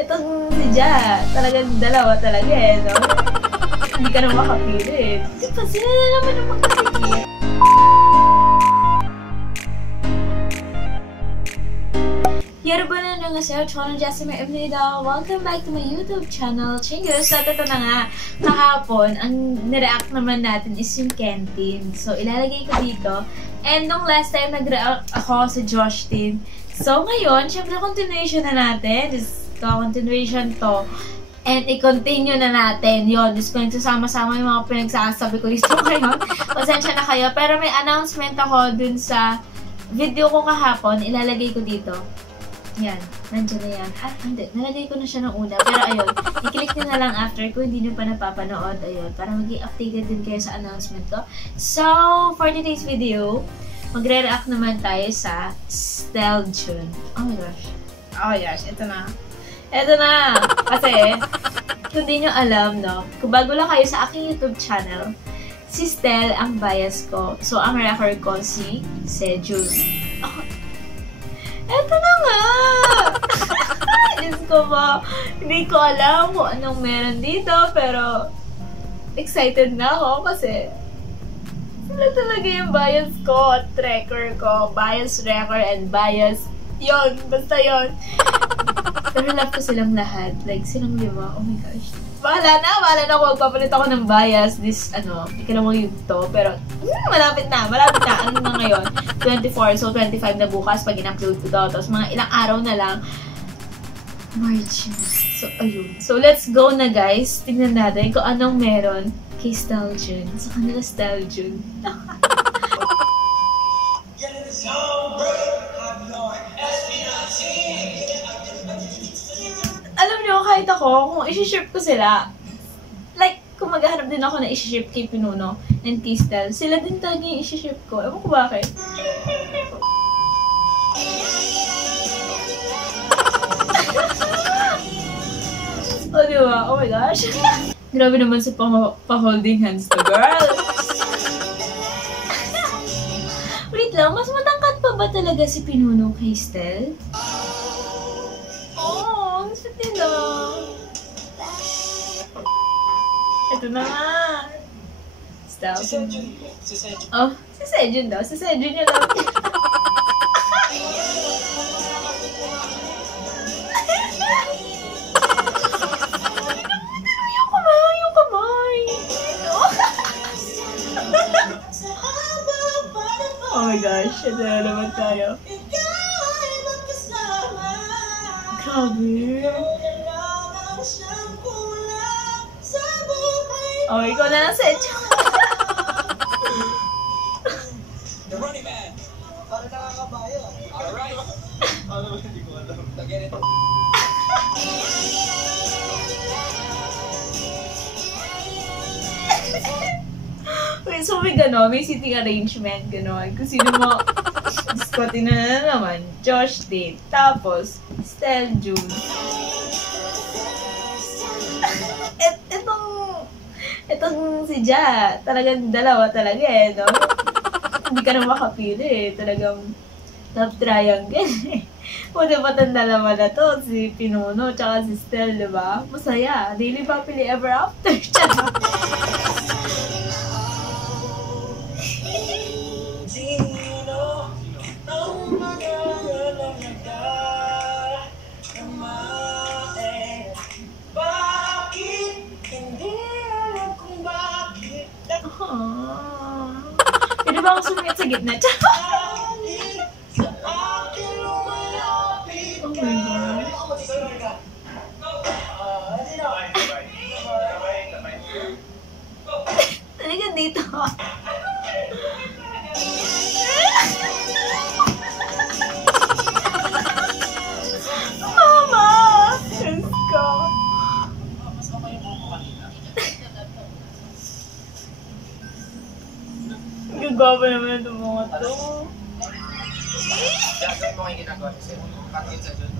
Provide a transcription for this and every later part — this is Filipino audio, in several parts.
Itong si Ja, talagang dalawa talaga eh, no? Hindi ka na makapilit. Di ba, sila na naman ang magkakikita. 여러분은 안녕하세요. 저는 Jasmine입니다. Welcome back to my YouTube channel. Chingus! So, ito na nga. Kahapon, ang nireact naman natin is yung Kentin. So, ilalagay ko dito. And nung last time, nag-react ako sa Josh Team. So, ngayon, syempre, continuation na natin. Continuation to. And i-continue na natin. Yun, just going to sama-sama yung mga pinagsasabi ko dito ngayon. Pasensya na kayo. Pero may announcement ako dun sa video ko kahapon. Ilalagay ko dito. Yan, nandiyan na yan. Ah, hindi. Nalagay ko na siya ng una. Pero ayun, i-click nyo na lang after kung hindi nyo pa napapanood. Ayun, para maging updated din kayo sa announcement ko. So, for today's video, magre-react naman tayo sa Stell Jun. Oh my gosh. Oh my gosh, ito na. Ito na! Kasi, kung di nyo alam, no? Kung bago lang kayo sa aking YouTube channel, si Stell ang bias ko. So, ang record ko si Sejun. Oh, eto na nga! Diyos ko ba, hindi ko alam kung anong meron dito, pero excited na ako kasi sila talaga yung bias ko at tracker ko. Bias record and bias. Yon, basta yon. Pero love ko silang lahat. Like, silang lima. Oh my gosh. Bahala na kung magpapalit ako ng bias this, hindi ka naman yun to. Pero, malapit na. Ano na ngayon? 24, so 25 na bukas pag in-upload ko to. Tapos mga ilang araw na lang, March. So, ayun. So, let's go na guys. Tingnan natin kung anong meron kay Stell Jun. Sa kanila Stell Jun. Alam nyo, kahit ako, kung isi-ship ko sila, like, kung maghahanap din ako na isi-ship kay Pinuno and kay Stell, sila din talaga yung isi-ship ko. Ewan ko bakit. Oh, diba? Oh my gosh. Grabe naman sa pa-holding hands to, girl. Wait lang, mas matangkat pa ba talaga si Pinuno kay Stell? Ang sweet nila. Ito na nga. Stell. Si Sejun. Oh, si Sejun daw. Si Sejun niya lang. Yung kamay. Oh my gosh. Ito na naman tayo. Grabe. Oh, ikaw na lang, Sejun. The running man. Para nakakabayo. Alright. Ano ba hindi ko alam? Get it. Wait, so may gano'n, may seating arrangement, gano'n. Kung sino mo, Discotin na naman, Josh Date, tapos, Stell Jun. Itong si Ja, talagang dalawa talaga eh, no? Hindi ka na makapili eh, talagang top triangle eh. Pwede ba itong dalawa na to, si Pinuno, tsaka si Stell, diba? Masaya, daily happily ever after, tsaka. Pwede ba akong sumingit sa gitna? Oh my gosh. Talaga dito. Mama! Diyos ko. Gagwa naman itong mga to. Gagawin mo kayo ginagawa kasi pagkin sa dun.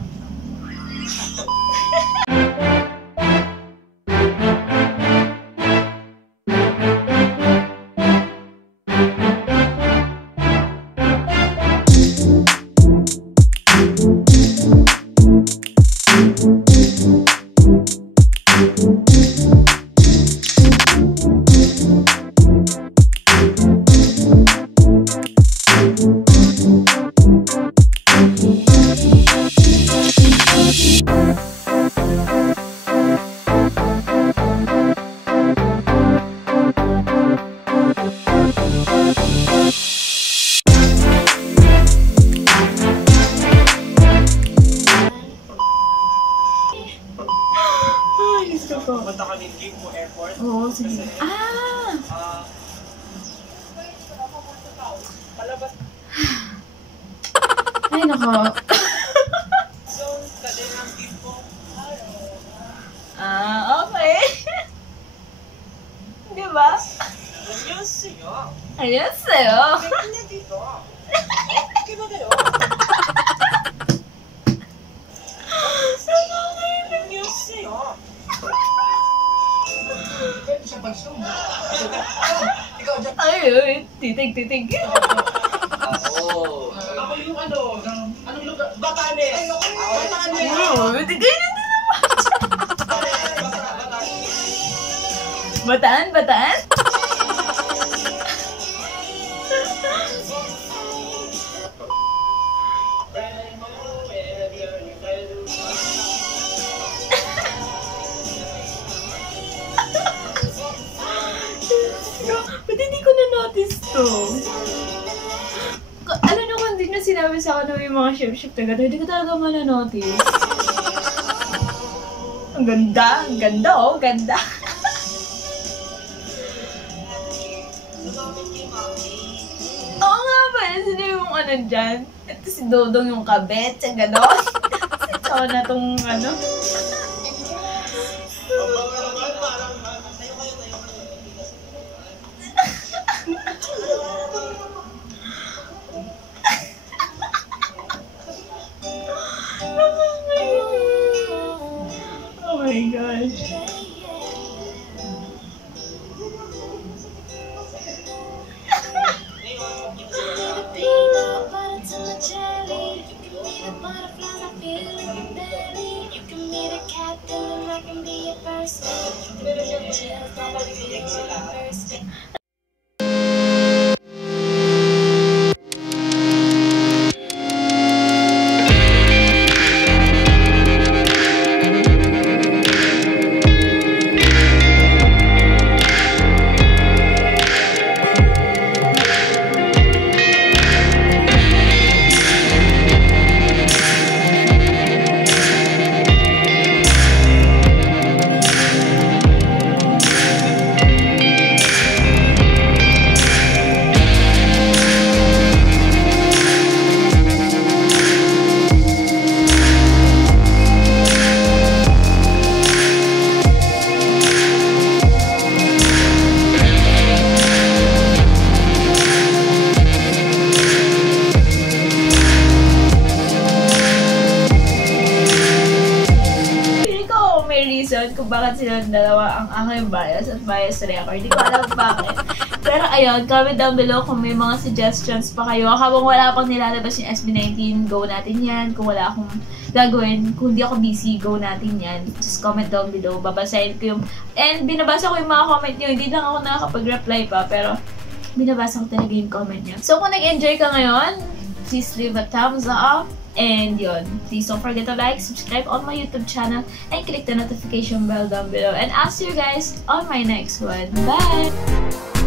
po. Pumunta kami Gimpo Airport. Oo, sige. Kasi, palabas. Ay, nako. So, tali ng Gimpo. Okay. Di ba? 안녕하세요. Annyeonghaseyo. 맨날 dito. Okay ba kayo? 안녕하세요. Pwede siya pag-zoom. Ikaw dyan. Ay, titig. Oo. Ako yung anong lugar? Batanes. Ay, ako yung Batanes. Oo, tigay na Bataan? Ba't hindi ko na-notice to? Alam nyo kung hindi nyo sinabi sa akin na may mga ship-ship na gano'n, hindi ko talaga ma-notice. Ang ganda oh, ganda. Oo nga ba, sino yung ano dyan? Ito si Dodong yung kabet, siya gano'n. Si Chona tong ano. Oh my gosh. Kung bakit silang dalawa ang aking bias at bias record. Hindi ko alam bakit. Pero ayun, comment down below kung may mga suggestions pa kayo. Habang wala pang nilalabas yung SB19, go natin yan. Kung wala akong gagawin, kung hindi ako busy, go natin yan. Just comment down below. Babasahin ko yung... And binabasa ko yung mga comment nyo. Hindi lang ako nakakapag-reply pa, pero binabasa ko talaga yung comment nyo. So kung nag-enjoy ka ngayon, please leave a thumbs up. And yun, please don't forget to like, subscribe on my YouTube channel, and click the notification bell down below. And I'll see you guys on my next one. Bye!